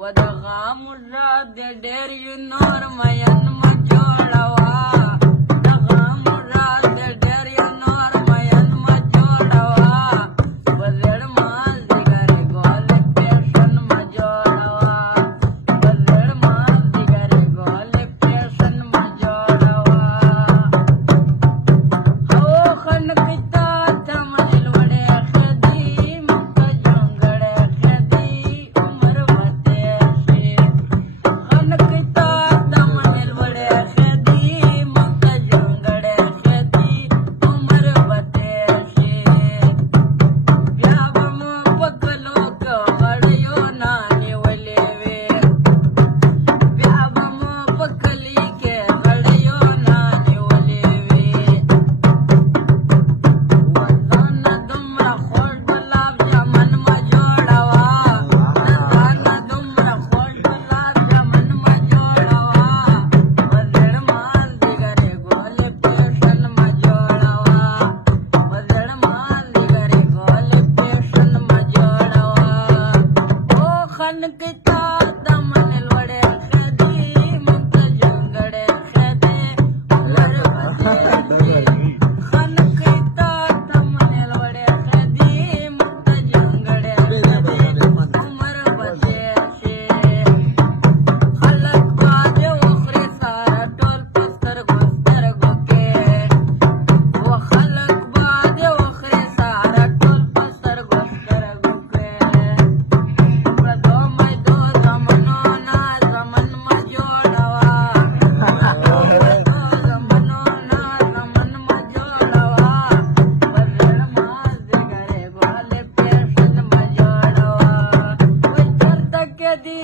ودغام الراد ډېر نور مین مجوړوا دغام الراد ډېر نور مین مجوړوا بلړ مال دیګر ګول پیشن مجوړوا بلړ مال دیګر ګول پیشن مجوړوا او خن کتا تمل وړه خدي مت جونګړه خدي عمر وته شي خن کتا تمل وړه خدي مت جونګړه خدي عمر وته شي بیا بم پکلو کوړیو نانې ولې وې بیا بم پکلی کې غړیو نانې ولې وې وزن دومره خوږ ګلاب جامن ما جوړوا وزن دومره خوږ ګلاب جامن ما جوړوا وزړ مال دیګرې ګول پیشن ما جوړوا وزړ مال دیګرې ګول پیشن ما جوړوا او خن کتا دمن لوړې خدي مت جونګړې خدي عمر وته خن کتا دمن لوړې خدي مت جونګړې خدي عمر وته شي خلک باندې وخري سارا ټول پستر ګستر ګوکې و خلک باندې وخري سارا ټول پستر ګستر ګوکې پردو مې دو زمنو نا زمن ما جوړوا پردو مې دو زمنو نا زمن ما جوړوا بلړ مال دیګرې ګول پیشن ما جوړوا وای چرته کې دی